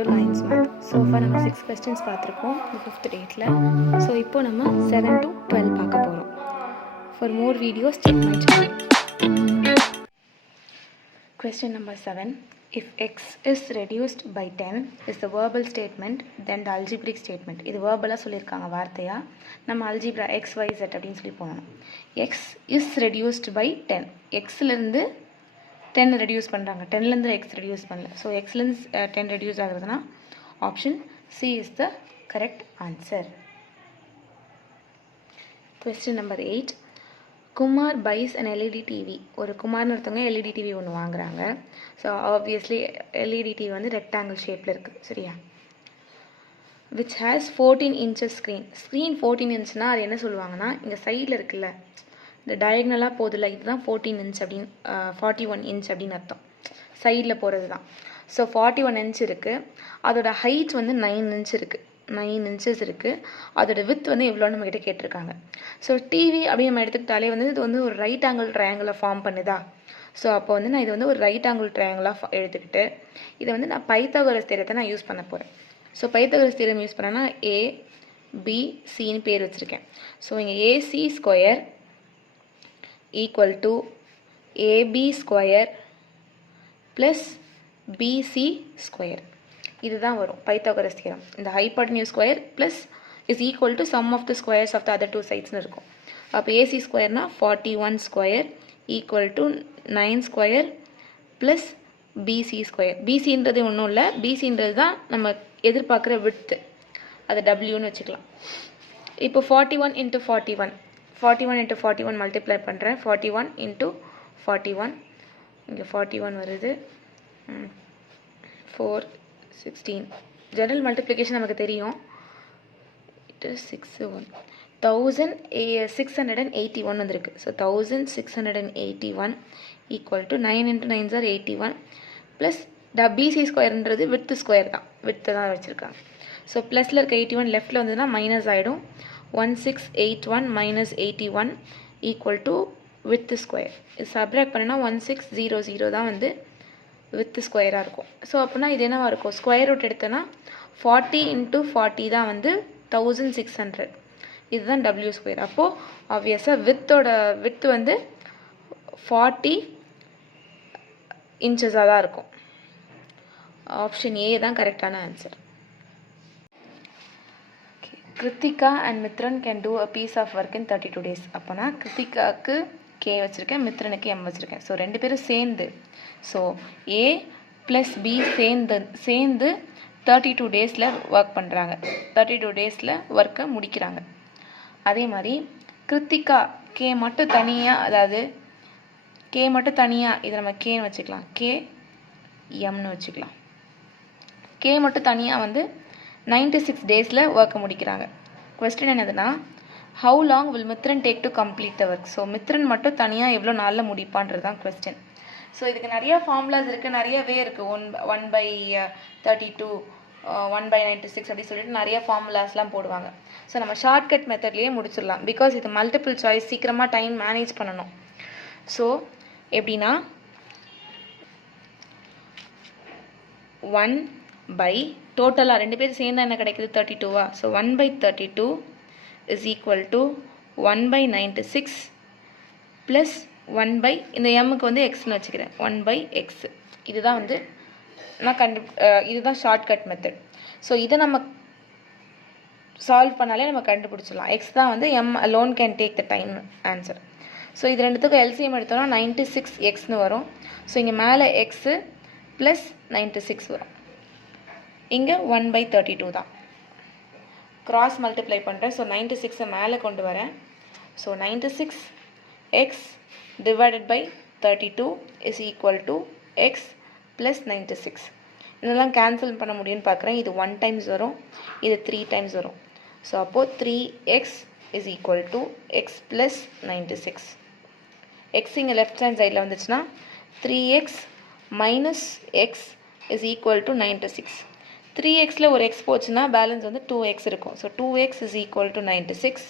to Lines Math. So far நம்ம 6 questions பார்த்துருக்கோம் இந்த 5th dateல. ஸோ இப்போ நம்ம 7 to 12 பார்க்க போகிறோம். For more videos check my channel. Question number 7. If x is reduced by 10 is the verbal statement, then the algebraic statement. இது verbal சொல்லியிருக்காங்க வார்த்தையா, நம்ம algebra x, y, z அப்படின்னு சொல்லி போனோம். x is reduced by 10. xலேருந்து 10 ரெடியூஸ் பண்ணுறாங்க, 10லேருந்து x ரெடியூஸ் பண்ணல. ஸோ xலேருந்து 10 ரெடியூஸ் ஆகுறதுனா option C is the correct answer. Question number 8. Kumar buys and LED TV. ஒரு குமார்னு ஒருத்தவங்க எல்இடி டிவி ஒன்று வாங்குறாங்க. ஸோ ஆப்வியஸ்லி எல்இடி டிவி வந்து ரெக்டாங்கிள் ஷேப்பில் இருக்குது, சரியா? Which has 14 inches screen. Screen 14 inchனால் அது என்ன சொல்லுவாங்கன்னா, இங்கே சைடில் இருக்குல்ல, இந்த டயக்னலாக போதில்ல, இதுதான் 14 inch அப்படின்னு 41 inch அப்படின்னு அர்த்தம். சைடில் போகிறது தான். ஸோ 41 inch இருக்குது. அதோட ஹைட் வந்து 9 inch இருக்குது, 9 inches இருக்குது. அதோட வித் வந்து எவ்வளோன்னு நம்மக்கிட்ட கேட்டிருக்காங்க. ஸோ டிவி அப்படின்னு நம்ம எடுத்துக்கிட்டாலே வந்து இது வந்து ஒரு ரைட் ஆங்கிள் ட்ரையாங்கிளை ஃபார்ம் பண்ணுதா. ஸோ அப்போ வந்து நான் இது வந்து ஒரு ரைட் ஆங்கிள் ட்ரையாங்கிளாக எடுத்துக்கிட்டு இதை வந்து நான் பைத்தாகோரஸ் தியரத்தை நான் யூஸ் பண்ண போகிறேன். ஸோ பைத்தாகோரஸ் தியரம் யூஸ் பண்ணேன்னா ஏபிசின்னு பேர் வச்சுருக்கேன். ஸோ இங்கே AC square equal to AB square plus BC square. இதுதான் வரும் பைத்தாகோரஸ் தியரம். இந்த hypotenuse square plus is equal to sum of the squares of the other two சைட்ஸ்னு இருக்கும். அப்போ ஏசி ஸ்கொயர்னா 41 square equal to 9 square plus BC square. பிசின்றது ஒன்றும் இல்லை, பிசின்றது தான் நம்ம எதிர்பார்க்குற விட்த்து, அதை டபிள்யூன்னு வச்சுக்கலாம். இப்போ 41 into 41 into 41 மல்டிப்ளை பண்ணுறேன். 41 into 41, இங்கே 41 வருது, 4 16. ஜெனரல் மல்டிப்ளிகேஷன் நமக்கு தெரியும். இட் இஸ் 6 1 1681 வந்திருக்கு. So 1681 equal to 9 into 9 are 81 plus BC ஸ்கொயர்ன்றது வித்து ஸ்கொயர் தான், வித்து தான் வச்சுருக்காங்க. ஸோ ப்ளஸில் இருக்க 81 லெஃப்டில் வந்ததுன்னா மைனஸ் ஆகிடும். 1681 minus 81 equal to width square. இது சப்ராக்ட் பண்ணினா 1600 தான் வந்து width ஸ்கொயராக இருக்கும். ஸோ அப்படின்னா இது என்னவா இருக்கும், ஸ்கொயர் ரூட் எடுத்தோன்னா 40 into 40 தான் வந்து 1600. இதுதான் டபிள்யூ ஸ்கொயர். அப்போது ஆப்வியஸாக வித்து வந்து 40 inches-ஆக தான் இருக்கும். ஆப்ஷன் ஏ தான் கரெக்டான answer. Krithika and Mithran can do a piece of work in 32 days. அப்போனா கிருத்திகாவுக்கு கே வச்சுருக்கேன், மித்ரனுக்கு எம் வச்சுருக்கேன். ஸோ ரெண்டு பேரும் சேர்ந்து, ஸோ ஏ ப்ளஸ் பி சேர்ந்து 32 days-ல் ஒர்க் பண்ணுறாங்க. 32 days-ல் ஒர்க்கை முடிக்கிறாங்க. அதே மாதிரி கிருத்திகா கே மட்டும் தனியாக, அதாவது கே மட்டும் தனியாக, இதை நம்ம கேன்னு வச்சுக்கலாம், கே எம்னு வச்சுக்கலாம். கே மட்டும் தனியாக வந்து 96 days-ல் ஒர்க்கை முடிக்கிறாங்க. கொஸ்டின் என்னதுன்னா, how long will Mithran take to complete the work. So Mithran மட்டும் தனியாக எவ்வளோ நாளில் முடிப்பான்றது தான் கொஸ்டின். ஸோ இதுக்கு நிறையா ஃபார்முலாஸ் இருக்குது, நிறையவே இருக்குது. 1/32 1/96 அப்படி சொல்லிட்டு நிறைய ஃபார்முலாஸ்லாம் போடுவாங்க. ஸோ நம்ம ஷார்ட்கட் மெத்தட்லேயே முடிச்சிடலாம், பிகாஸ் இது மல்டிபிள் சாய்ஸ், சீக்கிரமாக டைம் மேனேஜ் பண்ணணும். ஸோ எப்படின்னா 1 by டோட்டலாக ரெண்டு பேரும் சேர்ந்தா என்ன கிடைக்குது, 32வா. So 1/32 is equal to 1/96 plus 1 இந்த எம்முக்கு வந்து எக்ஸ்னு வச்சுக்கிறேன், 1/x. இதுதான் வந்து நான் இதுதான் ஷார்ட்கட் மெத்தட். ஸோ இதை நம்ம சால்வ் பண்ணாலே நம்ம கண்டுபிடிச்சிடலாம். எக்ஸ் தான் வந்து M alone can take the time answer. So இது ரெண்டுத்துக்கும் எல்சிஎம் எடுத்தோம்னா 96xன்னு வரும். ஸோ இங்கே மேலே எக்ஸு ப்ளஸ் 96 வரும். இங்கே 1/32 தான். கிராஸ் மல்டிப்ளை பண்ணுறேன். ஸோ 96-ஐ மேலே கொண்டு வரேன். So 96x divided by 32 is equal to X plus 96. இதெல்லாம் கேன்சல் பண்ண முடியும்னு பார்க்குறேன். இது 1 times வரும், இது 3 times வரும். ஸோ அப்போது 3x is equal to X plus 96. X இங்கே லெஃப்ட் ஹேண்ட் சைடில் வந்துச்சுன்னா 3x minus X is equal to 96. 3xல ஒரு x போச்சுன்னா பேலன்ஸ் வந்து 2x இருக்கும். So 2x is equal to 96.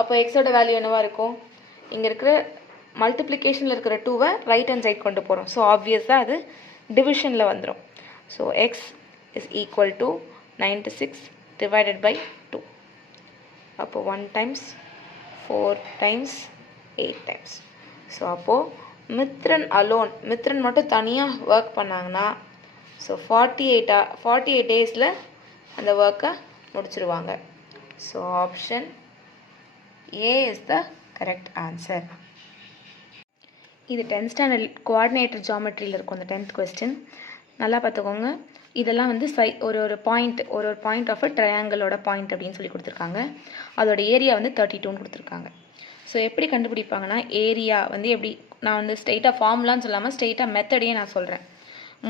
அப்போ எக்ஸோட வேல்யூ என்னவா இருக்கும், இங்கே இருக்கிற மல்டிப்ளிகேஷனில் இருக்கிற 2-வை ரைட் ஹேண்ட் சைட் கொண்டு போகிறோம். ஸோ ஆப்வியஸாக அது டிவிஷனில் வந்துடும். So X is equal to 96 divided by 2. அப்போது 1 டைம்ஸ் 4 டைம்ஸ் 8 டைம்ஸ். ஸோ அப்போது மித்ரன் மட்டும் தனியாக ஒர்க் பண்ணாங்கன்னா ஸோ 48 டேஸில் அந்த ஒர்க்கை முடிச்சிருவாங்க. So option A is the correct answer. இது 10th ஸ்டாண்டர்ட் கோஆர்டினேட்டர் ஜாமெட்ரியில் இருக்கும் அந்த 10th கொஸ்டின். நல்லா பார்த்துக்கோங்க. இதெல்லாம் வந்து ஒரு பாயிண்ட் ஆஃப் அ ட்ரையாங்கிளோட பாயிண்ட் அப்படின்னு சொல்லி கொடுத்துருக்காங்க. அதோட ஏரியா வந்து 32ன்னு கொடுத்துருக்காங்க. ஸோ எப்படி கண்டுபிடிப்பாங்கன்னா ஏரியா வந்து எப்படி, நான் வந்து ஸ்ட்ரெயிட்டாக ஃபார்முலான்னு சொல்லாமல் ஸ்ட்ரெயிட்டாக மெத்தடையே நான் சொல்கிறேன்.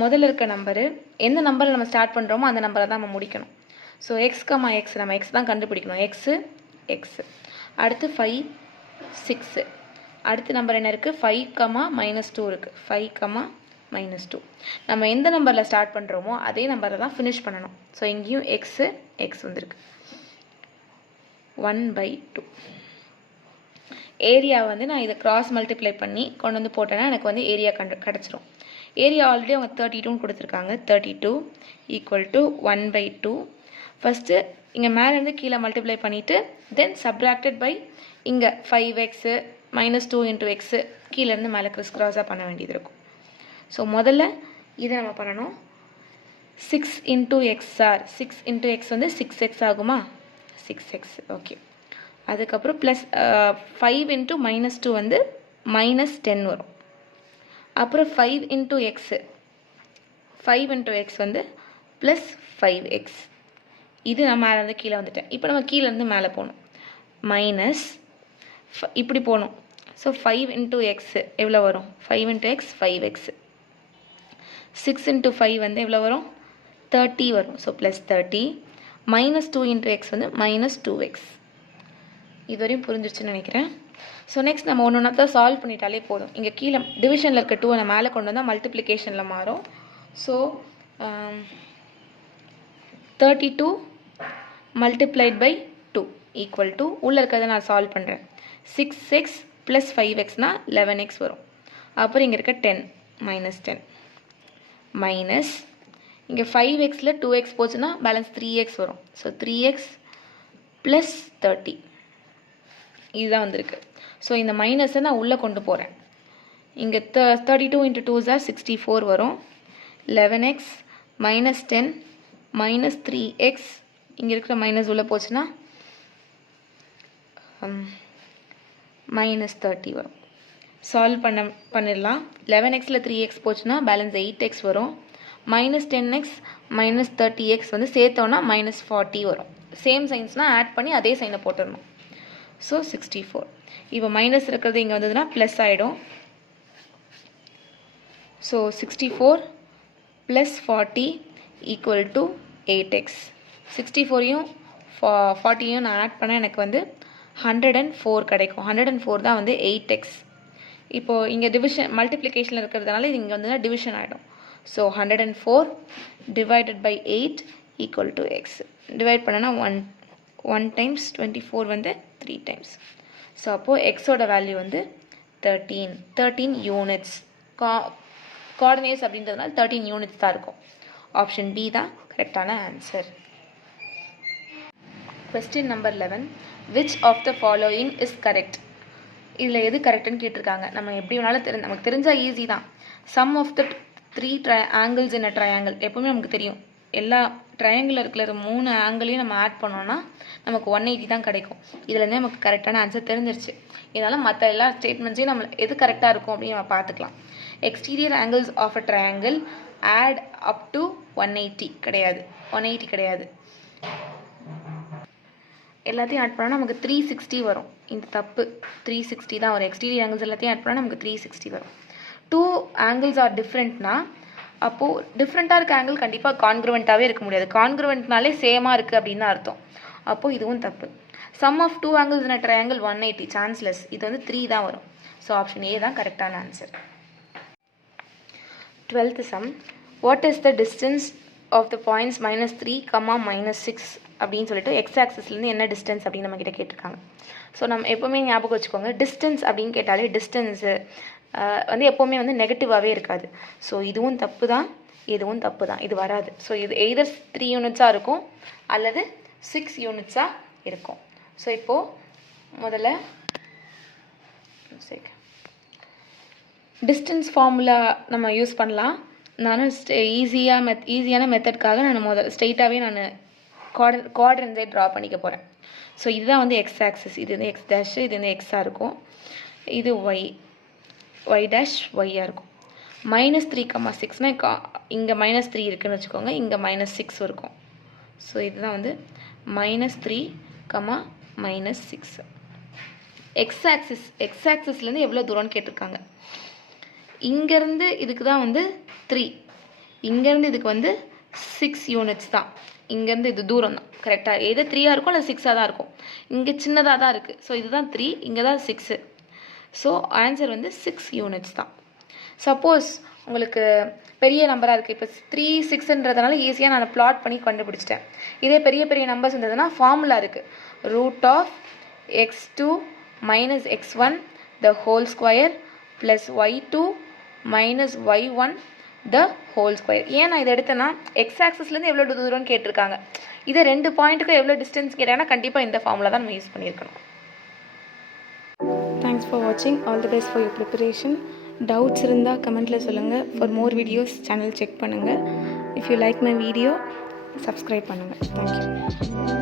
முதல்ல இருக்க நம்பரு எந்த நம்பரில் நம்ம ஸ்டார்ட் பண்ணுறோமோ அந்த நம்பரை தான் நம்ம முடிக்கணும். ஸோ எக்ஸ் நம்ம எக்ஸ் தான் கண்டுபிடிக்கணும். எக்ஸு அடுத்து 5 6. அடுத்த நம்பர் என்ன இருக்குது? 5, -2 இருக்குது. 5, -2. நம்ம எந்த நம்பரில் ஸ்டார்ட் பண்ணுறோமோ அதே நம்பரை தான் ஃபினிஷ் பண்ணணும். ஸோ இங்கேயும் எக்ஸ் வந்துருக்கு. 1/2. ஏரியா வந்து நான் இதை கிராஸ் மல்டிப்ளை பண்ணி கொண்டு வந்து போட்டேன்னா எனக்கு வந்து ஏரியா கிடச்சிரும். ஏரியா ஆல்ரெடி அவங்க 32ன்னு கொடுத்துருக்காங்க. 32 = 1/2. ஃபஸ்ட்டு இங்கே மேலேருந்து கீழே மல்டிப்ளை பண்ணிவிட்டு தென் சப்ராக்டட் பை இங்கே 5x -2 × x கீழேருந்து மேலே கிராஸாக பண்ண வேண்டியது இருக்கும். ஸோ முதல்ல இதை நம்ம பண்ணணும். 6 × x ஆர் 6 × x வந்து 6x ஆகுமா? 6x. ஓகே. அதுக்கப்புறம் ப்ளஸ் 5 × -2 வந்து -10 வரும். அப்புறம் 5 × x 5 × x வந்து ப்ளஸ் 5x. இது நான் மேலே இருந்து கீழே வந்துட்டேன். இப்போ நம்ம கீழேருந்து மேலே போகணும். மைனஸ் இப்படி போகணும். ஸோ 5 × x எவ்வளோ வரும்? 5 × x 5x. 6 × 5 வந்து எவ்வளோ வரும்? 30 வரும். So plus 30. -2 × x வந்து -2x. இது வரையும் புரிஞ்சிருச்சுன்னு நினைக்கிறேன். ஸோ நெக்ஸ்ட் நம்ம ஒன்று தான் சால்வ் பண்ணிட்டாலே போதும். இங்கே கீழே டிவிஷனில் இருக்க 2 நம்ம மேலே கொண்டு வந்தால் மல்டிப்ளிகேஷனில் மாறும். So 32 multiplied by 2 equal to உள்ளே இருக்கிறத நான் சால்வ் பண்ணுறேன். 6x + 5xனா 11x வரும். அப்புறம் இங்கே இருக்க 10 -10 மைனஸ் இங்கே 5xல 2x போச்சுன்னா பேலன்ஸ் 3x வரும். ஸோ 3x + 30 இதுதான் வந்திருக்கு. ஸோ இந்த மைனஸை நான் உள்ளே கொண்டு போகிறேன். இங்கே 32 × 2 = 64 வரும். 11x -10 -3x இங்கே இருக்கிற மைனஸ் உள்ளே போச்சுன்னா -30 வரும். சால்வ் பண்ணிடலாம். 11xல 3x போச்சுன்னா பேலன்ஸ் 8x வரும். -10x -30x வந்து சேர்த்தோன்னா -40 வரும். சேம் சைன்ஸ்னால் ஆட் பண்ணி அதே சைனை போட்டுடணும். ஸோ 64. இப்போ மைனஸ் இருக்கிறது இங்கே வந்ததுன்னா ப்ளஸ் ஆகிடும். So 64 + 40 = 8x. 64யும் 40யும் நான் ஆட் பண்ண எனக்கு வந்து 104 கிடைக்கும். 104 தான் வந்து 8x. இப்போது இங்கே டிவிஷன் மல்டிப்ளிகேஷனில் இருக்கிறதுனால இது இங்கே வந்து டிவிஷன் ஆகிடும். So 104 divided by 8 = x. Divide பண்ணனா 1 டைம்ஸ் 24 வந்து 3 டைம்ஸ். ஸோ அப்போது எக்ஸோட வேல்யூ வந்து 13 யூனிட்ஸ். கோஆர்டினேட்ஸ் அப்படின்றதுனால 13 யூனிட்ஸ் தான் இருக்கும். ஆப்ஷன் பி தான் கரெக்டான answer. Question number 11. Which of the following is correct? இதில் எது கரெக்டுன்னு கேட்டிருக்காங்க. நம்ம எப்படி வேணாலும் நமக்கு தெரிஞ்சால் ஈஸி தான். Sum of the 3 angles in a triangle எப்போவுமே நமக்கு தெரியும். எல்லா ட்ரையாங்கிள் இருக்கிற 3 ஆங்கிளையும் நம்ம ஆட் பண்ணோன்னா நமக்கு 180 தான் கிடைக்கும். இதுலேருந்தே நமக்கு கரெக்டான ஆன்சர் தெரிஞ்சிருச்சு. இதனால் மற்ற எல்லா ஸ்டேட்மெண்ட்ஸையும் நம்ம எது கரெக்டாக இருக்கும் அப்படின்னு நம்ம பார்த்துக்கலாம். Exterior angles of a triangle add up to 180 கிடையாது. 180 கிடையாது. எல்லாத்தையும் ஆட் பண்ணால் நமக்கு 360 வரும். இந்த தப்பு. 360 தான் வரும். எக்ஸ்டீரியர் ஆங்கிள்ஸ் எல்லாத்தையும் ஆட் பண்ணால் நமக்கு 360 வரும். 2 ஆங்கிள்ஸ் ஆர் டிஃப்ரெண்ட்னா அப்போது டிஃப்ரெண்ட்டாக இருக்க ஆங்கிள் கண்டிப்பாக கான்க்ருவெண்ட்டாகவே இருக்க முடியாது. கான்க்ருவெண்ட்னாலே சேமாக இருக்குது அப்படின்னு தான் அர்த்தம். அப்போது இதுவும் தப்பு. Sum of 2 angles in a triangle 180 சான்ஸ்லெஸ். இது வந்து 3 தான் வரும். ஸோ ஆப்ஷன் ஏ தான் கரெக்டான answer. 12th sum. What is the distance of the points -3, -6 அப்படின்னு சொல்லிட்டு எக்ஸ் ஆக்சிஸ்லேருந்து என்ன டிஸ்டன்ஸ் அப்படின்னு நம்ம கிட்ட கேட்டிருக்காங்க. ஸோ நம்ம எப்போவுமே ஞாபகம் வச்சுக்கோங்க, டிஸ்டன்ஸ் அப்படின்னு கேட்டாலே டிஸ்டன்ஸு வந்து எப்போவுமே வந்து நெகட்டிவாகவே இருக்காது. ஸோ இதுவும் தப்பு தான், இதுவும் தப்பு தான், இது வராது. ஸோ இது எய்தர் 3 யூனிட்ஸாக இருக்கும் அல்லது 6 யூனிட்ஸாக இருக்கும். ஸோ இப்போது முதல்ல டிஸ்டன்ஸ் ஃபார்முலா நம்ம யூஸ் பண்ணலாம். நான் ஈஸியான மெத்தட்காக நான் முதல்ல ஸ்ட்ரெயிட்டாகவே நான் குவாட்ரன்ஸே ட்ரா பண்ணிக்க போகிறேன். ஸோ இதுதான் வந்து எக்ஸ் ஆக்சிஸ், இது வந்து எக்ஸ் டேஷ், இது வந்து எக்ஸாக இருக்கும், இது ஒய் டேஷ் ஒய்யாக இருக்கும். -3,6னா இங்கே -3 இருக்குதுன்னு வச்சுக்கோங்க, இங்கே -6 இருக்கும். ஸோ இதுதான் வந்து -3, -6. எக்ஸ் ஆக்சிஸ்லேருந்து எவ்வளோ தூரம்னு கேட்டிருக்காங்க. இங்கேருந்து இதுக்கு தான் வந்து 3, இங்கேருந்து இதுக்கு வந்து 6 யூனிட்ஸ் தான். இங்கேருந்து இது தூரம் தான் கரெக்டாக, எது 3ஆக இருக்கும் இல்லை 6ஆக தான் இருக்கும். இங்கே சின்னதாக தான் இருக்குது. ஸோ இதுதான் 3, இங்கே தான் 6. ஸோ ஆன்சர் வந்து 6 யூனிட்ஸ் தான். சப்போஸ் உங்களுக்கு பெரிய நம்பராக இருக்குது, இப்போ 3, 6ன்றதுனால ஈஸியாக நான் ப்ளாட் பண்ணி கண்டுபிடிச்சிட்டேன். இதே பெரிய பெரிய நம்பர்ஸ் இருந்ததுன்னா ஃபார்முலா இருக்குது, √(x2 - x1) the whole square plus y2 - y1 the whole square. ஏன் நான் இதை எடுத்தேன்னா எக்ஸ் ஆக்சிஸ்லேருந்து எவ்வளோ தூரம்னு கேட்டிருக்காங்க. இதே 2 பாயிண்ட்டுக்கு எவ்வளோ டிஸ்டன்ஸ் கேட்டாங்கன்னா கண்டிப்பாக இந்த ஃபார்முலா தான் நம்ம யூஸ் பண்ணியிருக்கணும். தேங்க்ஸ் ஃபார் வாட்சிங். All the best for your preparation. Doubts இருந்தால் கமெண்ட்டில் சொல்லுங்கள். For more videos channel check பண்ணுங்கள். If you like my video subscribe பண்ணுங்கள். தேங்க்யூ.